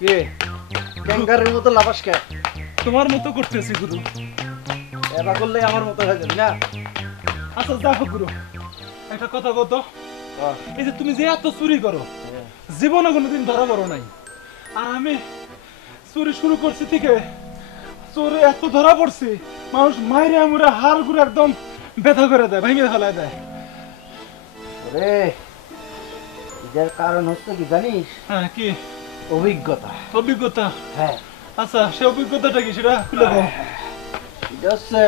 কে ক্যাঙ্গারের মতো লাফাস কে? তোমার মতো করতেছি গুরু। এবার করলে আমার মতো হয়ে যাবে না? আচ্ছা দেখো গুরু, একটা কথা কত, এই যে তুমি যে এত চুরি করো জীবনে কোনোদিন ধরা পড়ো নাই, আর আমি চুরি শুরু করছি থেকে চোরে এত ধরা পড়ছি, মানুষ মাইরে মুড়ে হাড় গুড়ে একদম ব্যথা করে দেয়, ভেঙে ফেলায় দেয়। রে এটার কারণ হচ্ছে কি জানিস? হ্যাঁ কি? অভিজ্ঞতা। অভিজ্ঞতা? হ্যাঁ। আচ্ছা সে অভিজ্ঞতাটা কি সেটা খুলে দাও। এটা হচ্ছে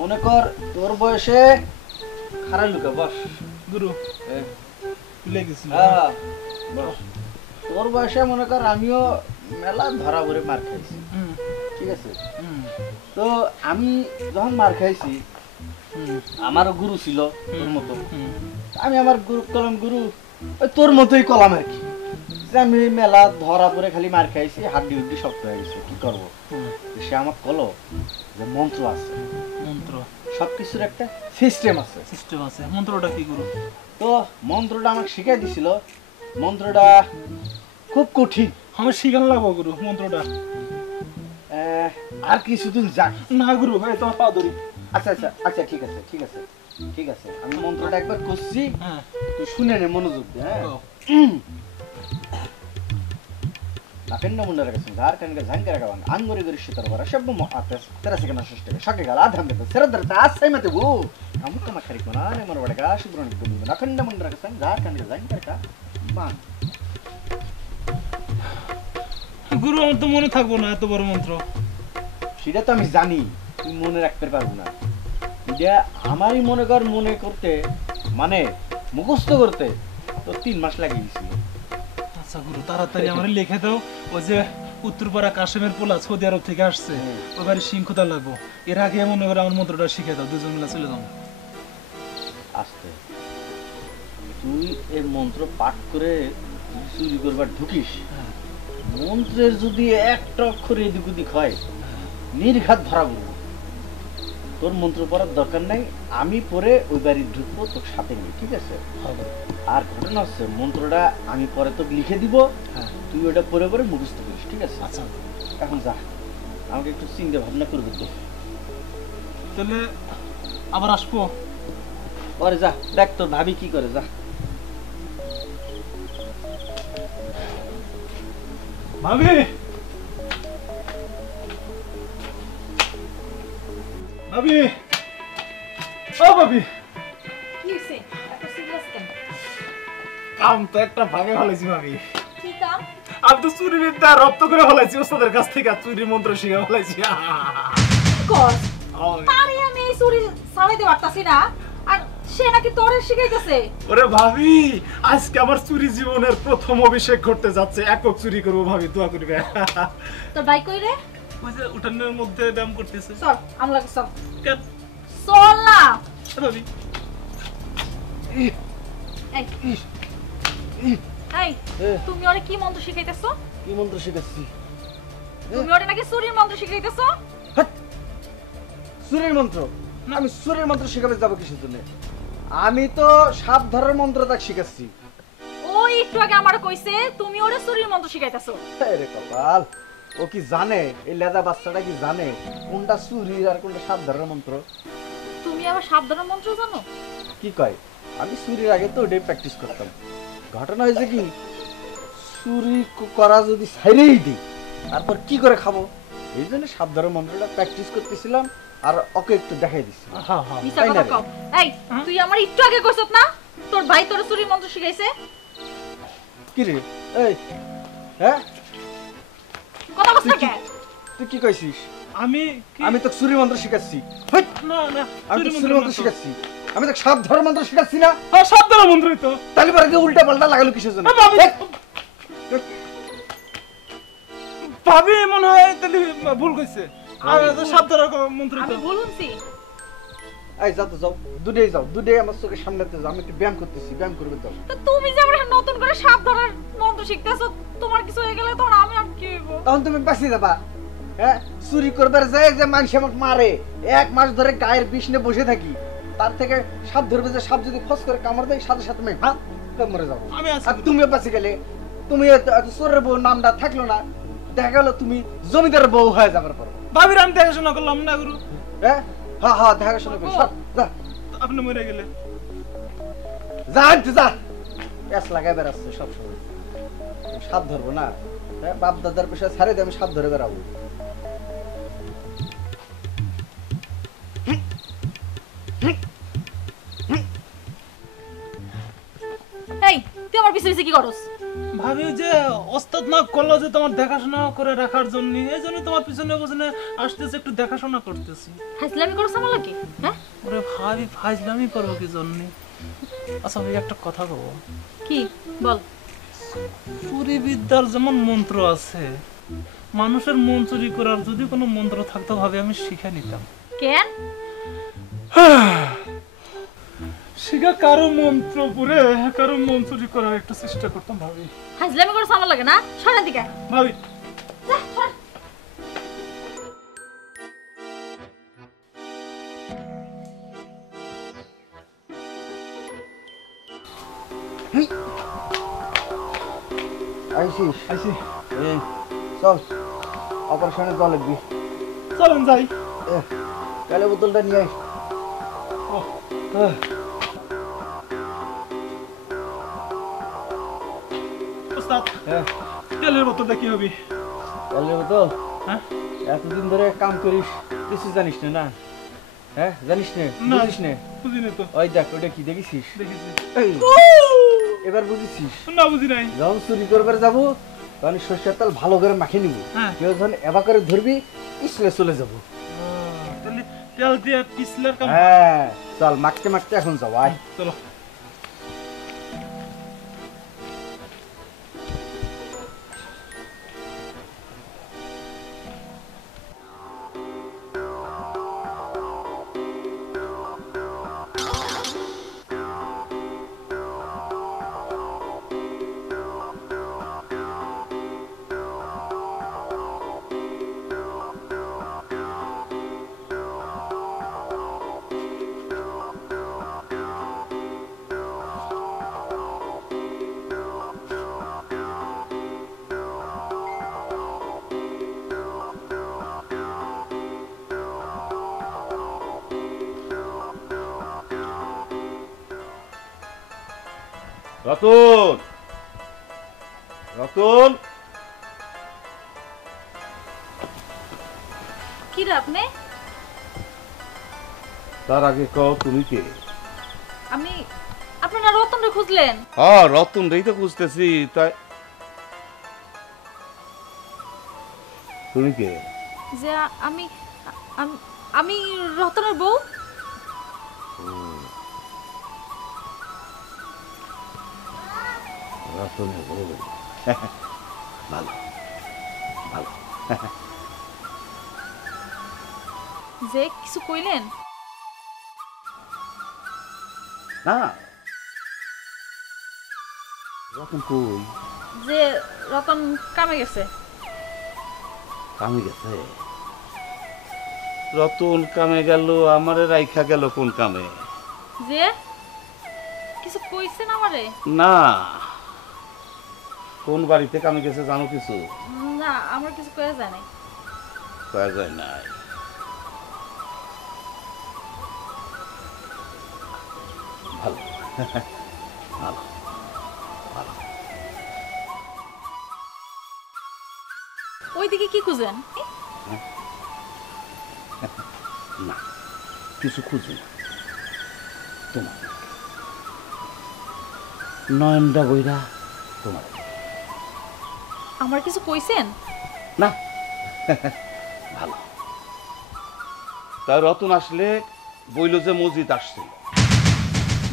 মনে কর তোর বয়সে খারাপ লুকা বস গুরু খুলে গেছিল। হ্যাঁ বস। তোর বয়সে মনে কর আমিও মেলা ধরা পড়ে মার খাইছি, ঠিক আছে? তো আমি যখন মার খাইছি আমারও গুরু ছিল তোর মতো, আমি আমার গুরু কলম গুরু ওই তোর মতোই কলাম আর কি, যে আমি মেলা ধরা পড়ে খালি মার খাইছি, হাড্ডি হুড্ডি শক্ত হয়ে গেছে, কি করবো? সে আমার কলো যে মন্ত্র আছে, মন্ত্র সবকিছুর একটা সিস্টেম আছে। সিস্টেম আছে? মন্ত্রটা কি গুরু? তো মন্ত্রটা আমাকে শিখাই দিছিল, মন্ত্রটা খুব কঠিন। আমার শিখান লাগবো গুরু মন্ত্রটা। আর কিছুদিন যাক না গুরু ভাই তোমার পা ধরি। আচ্ছা আচ্ছা আচ্ছা ঠিক আছে ঠিক আছে ঠিক আছে, আমি মন্ত্রটা একবার করছি, হ্যাঁ তুই শুনে নে মনোযোগ দিয়ে। হ্যাঁ Napenda mundara kasin dhar kan ga zangara kawan angori gori shitar bara shabbu mo atas terasa kana shishte shake gala adham beta seradar ta asai mate wo kamu kama khari kona ne mar wadaga shubron gumi napenda mundara kasin dhar kan ga zangara ka man গুরু আমার তো মনে থাকবো না এত বড় মন্ত্র। সেটা তো আমি জানি তুই মনে রাখতে পারবো না, এটা আমারই মনে কর মনে করতে মানে মুখস্থ করতে তো 3 মাস লাগিয়ে দিছিল। আচ্ছা গুরু তাড়াতাড়ি আমার লিখে দাও, ওই যে উত্তরপাড়া কাশেমের পোলা সৌদি আরব থেকে আসছে, ওই বাড়ি সিংখুতা লাগবো, এর আগে মনে করে আমার মন্ত্রটা শিখে দাও, দুজন মিলে চলে যাবো। আস্তে তুই এই মন্ত্র পাঠ করে চুরি করবার ঢুকিস, মন্ত্রের যদি একটা অক্ষর এদিক ওদিক হয় নির্ঘাত ধরা পড়বো। তোর মন্ত্র পড়ার দরকার নাই, আমি পরে ওই বাড়ি ঢুকবো তোর সাথে নিয়ে, ঠিক আছে? আর ঘটনা হচ্ছে মন্ত্রটা আমি পরে তোকে লিখে দিব, তুই ওটা পরে পরে মুখস্থ করিস, ঠিক আছে? আচ্ছা এখন যা, আমাকে একটু চিন্তা ভাবনা করে দিতে, তাহলে আবার আসবো পরে যা দেখ তোর ভাবি কি করে, যা। ভাবি ভাবি ও ভাবি, কি হইছে এত সিরিয়াস কেন? কাম তো একটা ভাগে ফেলেছি ভাবি। কি কাম? আমি তো চুরি বিদ্যা রপ্ত করে ফেলাইছি, ওস্তাদের কাছ থেকে চুরি মন্ত্র শিখে ফেলাইছি। কর আরে আমি এই চুরি সারাইতে পারতাছি না, আর সে নাকি তোরে শিখাইতেছে। ওরে ভাবি আজকে আমার চুরি জীবনের প্রথম অভিষেক ঘটতে যাচ্ছে, একক চুরি করবো ভাবি, দোয়া করবে। তোর ভাই কই রে? ওই যে উঠানের মধ্যে ব্যায়াম করতেছে। চল আমরা চল কেন চল না ভাবি? এই এই তুমি ওরে কি মন্ত্র শিখাইতেছো? কি মন্ত্র শিখাচ্ছি? তুমি ওরে নাকি চুরির মন্ত্র শিখাইতেছো? সুরের মন্ত্র? আমি সুরের মন্ত্র শিখাতে যাবো কিসের জন্য? আমি তো সাত ধারার মন্ত্র তাকে শিখাচ্ছি। ওই একটু আগে আমারে কইছে তুমি ওরে চুরির মন্ত্র শিখাইতেছো। আরে কপাল, ও কি জানে এই লেদা বাচ্চাটা কি জানে কোনটা চুরির আর কোনটা সাত ধারার মন্ত্র? তুমি আবার সাবধান মন্ত্র জানো? কি কয়, আমি চুরির আগে তো ওটাই প্র্যাকটিস করতাম। ঘটনা হয়েছে কি, চুরি করা যদি ছাইরেই দিই তারপর কি করে খাবো, এই জন্য সাত ধারার মন্ত্রটা প্র্যাকটিস করতেছিলাম আর ওকে একটু দেখাই দিচ্ছি। মিছা কথা কও। এই তুই আমার একটু আগে কইছত না তোর ভাই তোর চুরির মন্ত্র শিখাইছে? কি রে এই, হ্যাঁ কথা বলছ না? তুই কি কইছিস? আমি তো চুরি মন্ত্র শিখাচ্ছি। না না আমি তো চুরি মন্ত্র শিখাচ্ছি, আমি তো সাত ধারার মন্ত্র শিখাচ্ছি না। হ্যাঁ সাবধান মন্ত্রই তো। তাহলে পরে উল্টা পাল্টা লাগালো কিসের জন্য? ভাবি মনে হয় তাহলে ভুল কইছে, আর তো সাবধান মন্ত্রই তো। আমি ভুল শুনছি? এই যাও তো যাও, দুটেই যাও, দুটেই আমার চোখের সামনেতে যাও, আমি একটু ব্যায়াম করতেছি, ব্যায়াম করবে তো। তো তুমি যে আমার নতুন করে সাবধানের মন্ত্র শিখতেছো, তোমার কিছু হয়ে গেলে তখন আমি আর কি হইব? তখন তুমি বাঁচি যাবা। হ্যাঁ চুরি করবার যায় যে মানুষ আমাকে মারে, 1 মাস ধরে গায়ের বিষ নিয়ে বসে থাকি, তার থেকে সাপ ধরবে যে সাপ যদি ফস করে কামড় দেয় সাথে সাথে আমি মরে যাবো। আর তুমিও বাঁচি গেলে তুমি চোরের বউ নামটা থাকলো না, দেখা গেল তুমি জমিদারের বউ হয়ে যাবার পর। ভাবির আমি দেখাশোনা করলাম না গুরু। হ্যাঁ হ্যাঁ হ্যাঁ, দেখাশোনা করি সব। যা আপনি মরে গেলে যা আনতে যা, প্যাঁচ লাগাই বেড়াচ্ছে সবসময়। সাপ ধরবো না, হ্যাঁ বাপ দাদার পেশা ছাড়ে দিয়ে আমি সাপ ধরে বেড়াবো। এই তুই আমার পিছে পিছে কি করস? ভাবি যে ওস্তাদ না করলো যে তোমার দেখাশোনা করে রাখার জন্য, এই জন্য তোমার পিছনে পিছনে আসতেছে, একটু দেখাশোনা করতেছি। হাসলামি করছ আমার লাগে? হ্যাঁ ওরে ভাবি ফাজলামি করবো কি জন্য? আচ্ছা ভাই একটা কথা বলবো, কি বল। চুরি বিদ্যার যেমন মন্ত্র আছে, মানুষের মন চুরি করার যদি কোনো মন্ত্র থাকতো ভাবে আমি শিখে নিতাম। কেন? শিখা কারো মন্ত্র পুরে কারো মন চুরি করার একটু চেষ্টা করতাম ভাবি। হাসলামি করছ আমার লাগে না? সরেন দিকে ভাবি যা, সর। আইসিস? আইসি, এই চল, অপারেশনে জল লাগবি। চলেন যাই। কালে বোতলটা নিয়ে আয়। ও, ওস্তাদ হ্যাঁ তেলের বোতলটা কি হবে? কালের বোতল? হ্যাঁ এতদিন ধরে কাম করিস, কিছু জানিস না? না হ্যাঁ জানিস না, না। বুঝিস না? বুঝিনি তো। ওই দেখ ওটা কি দেখেছিস? দেখেছি এই, এবার বুঝেছিস? না, বুঝি নাই। যখন চুরি করবার যাবো তখন সর্ষের তেল ভালো করে মাখিয়ে নিবো। হ্যাঁ। কেউ যখন এবার করে ধরবি পিছলে চলে যাবো। তাহলে তেল দিয়ে পিছলার কাম। হ্যাঁ চল, মাখতে মাখতে এখন যাবো, আয়। চলো। রতন, রতন, কি রে আপনি? তার আগে কও তুমি কে? আমি আপনারা রতনরে খুঁজলেন? হ্যাঁ রতন রেই তো খুঁজতেছি। তাই তুমি কে? যে আমি আমি- আমি রতনের বউ। রতনের বউ? ভালো ভালো। যে কিছু কইলেন? না রতন কই? যে রতন কামে গেছে। কামে গেছে? রতন কামে গেল, আমারে রাইখা গেল কোন কামে? যে কিছু কইছেন আমারে? না, কোন বাড়িতে কামে গেছে জানো কিছু? না, আমার কিছু কয়া যায় নাই। কয়া যায় নাই। ভালো ভালো ভালো। ওইদিকে কি খুঁজেন? না কিছু খুঁজো না, তোমার নয়নটা বইরা তোমার। আমার কিছু কইছেন? না ভালো। তাই রতন আসলে বইল যে মসজিদ আসছিল।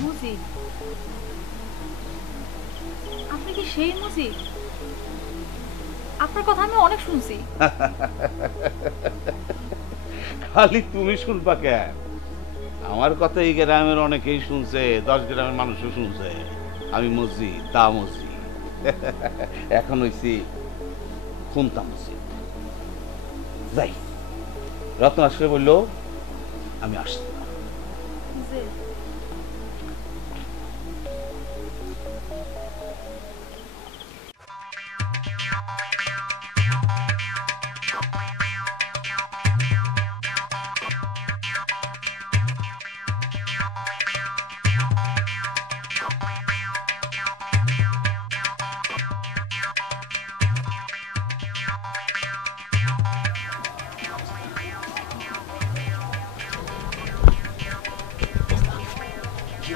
মুজিব? আপনি কি সেই মুজিব? আপনার কথা আমি অনেক শুনছি। খালি তুমি শুনবা কেন? আমার কথা এই গ্রামের অনেকেই শুনছে, 10 গ্রামের মানুষও শুনছে আমি মসজিদ, তা মসজিদ। এখন হইছি খুনতা মসজিদ। যাই, রত্ন আসলে বললো আমি আসছি। যে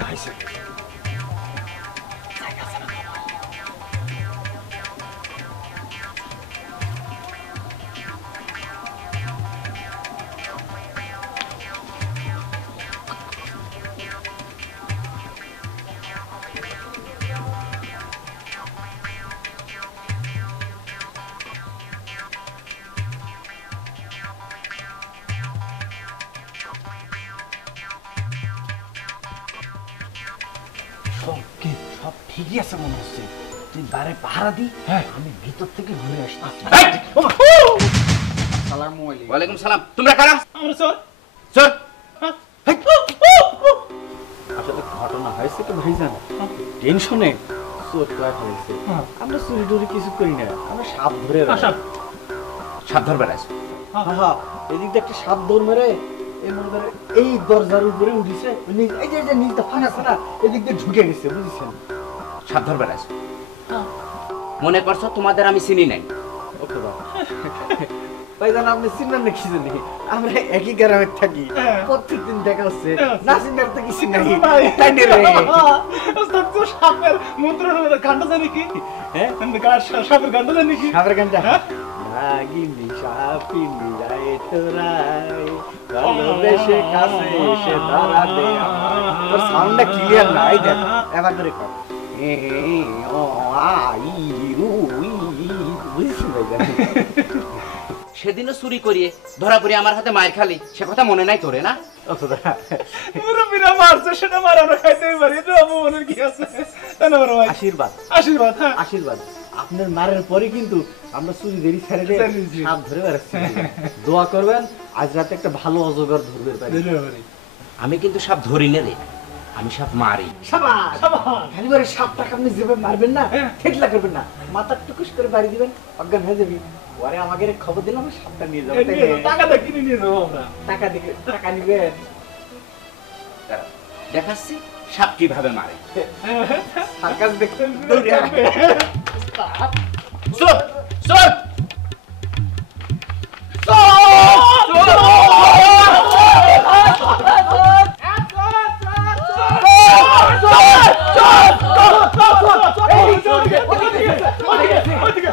হয়েছে। সব ঠিকই আছে মনে হচ্ছে, তুই বাইরে পাহারা দি, আমি ভিতর থেকে ঘুরে আসছি। ওয়ালাইকুম সালাম। তোমরা কারা? আমরা স্যার স্যার আসলে ঘটনা হয়েছে তো ভাইজান, টেনশনে চোট পায়ে ফেলেছে। আমরা চুরি টুরি কিছু করি না, আমরা সাপ ধরে আশা সাপ ধরবে না। হ্যাঁ, এদিক দিয়ে একটা সাপ দৌড় মেরে এই মনে করে এই দরজার উপরে উঠিছে, এই যে নিচটা ফাঁকা আছে না, এদিক দিয়ে ঢুকে গেছে, বুঝেছেন? সাপ ধরবে না। মনে করছো তোমাদের আমি চিনি নাই? ওকে বাবা ভাইজান, আপনি চিনবেন না কিছু নেই, আমরা একই গ্রামে থাকি, প্রত্যেকদিন দেখা হচ্ছে, না চিনবার তো কিছু নাই। তাই নে রে। ওস্তাদ তো সাপের মন্ত্র গানটা জানি কি? হ্যাঁ, সাপের গানটা জানি কি? সাপের গানটা নাগিনী সাপিনী রায় তোরাই ভালোবেসে কাছে এসে দাঁড়াবে আমায়। তোর সাউন্ডটা ক্লিয়ার নাই, দেখ এবার করে কর। ও আই রু বুঝছিস ভাইজান? সেদিনও চুরি করিয়ে ধরা পড়ে আমার হাতে মায়ের খালি, সে কথা মনে নাই তোরে? না মুরব্বীরা মারছে, সেটা মার আমরা খাইতেই পারি, তো মনের কি আছে? তাই না বড় ভাই? আশীর্বাদ, আশীর্বাদ। হ্যাঁ, আশীর্বাদ। আপনার মারের পরে কিন্তু আমরা চুরি দেরি ছেড়ে দিয়ে ছেড়ে সাপ ধরে বেড়াচ্ছি। দোয়া করবেন আজ রাতে একটা ভালো অজগর ধরবে পারি। আমি কিন্তু সাপ ধরি না রে, আমি সাপ মারি। শাবাশ, খালি করে সাপটাকে আপনি যেভাবে মারবেন না, ঠেকলা করবেন না, মাথা টুকুস করে বাড়ি দিবেন, অজ্ঞান হয়ে যাবি। পরে আমাকে খবর দিলাম, সাপটা নিয়ে যাবো। টাকাটা কিনে নিয়ে যাবো আমরা। টাকা নিবেন। দেখাচ্ছি সাপ কিভাবে মারে। সার্কাস দেখবেন। চল চল ওদিকে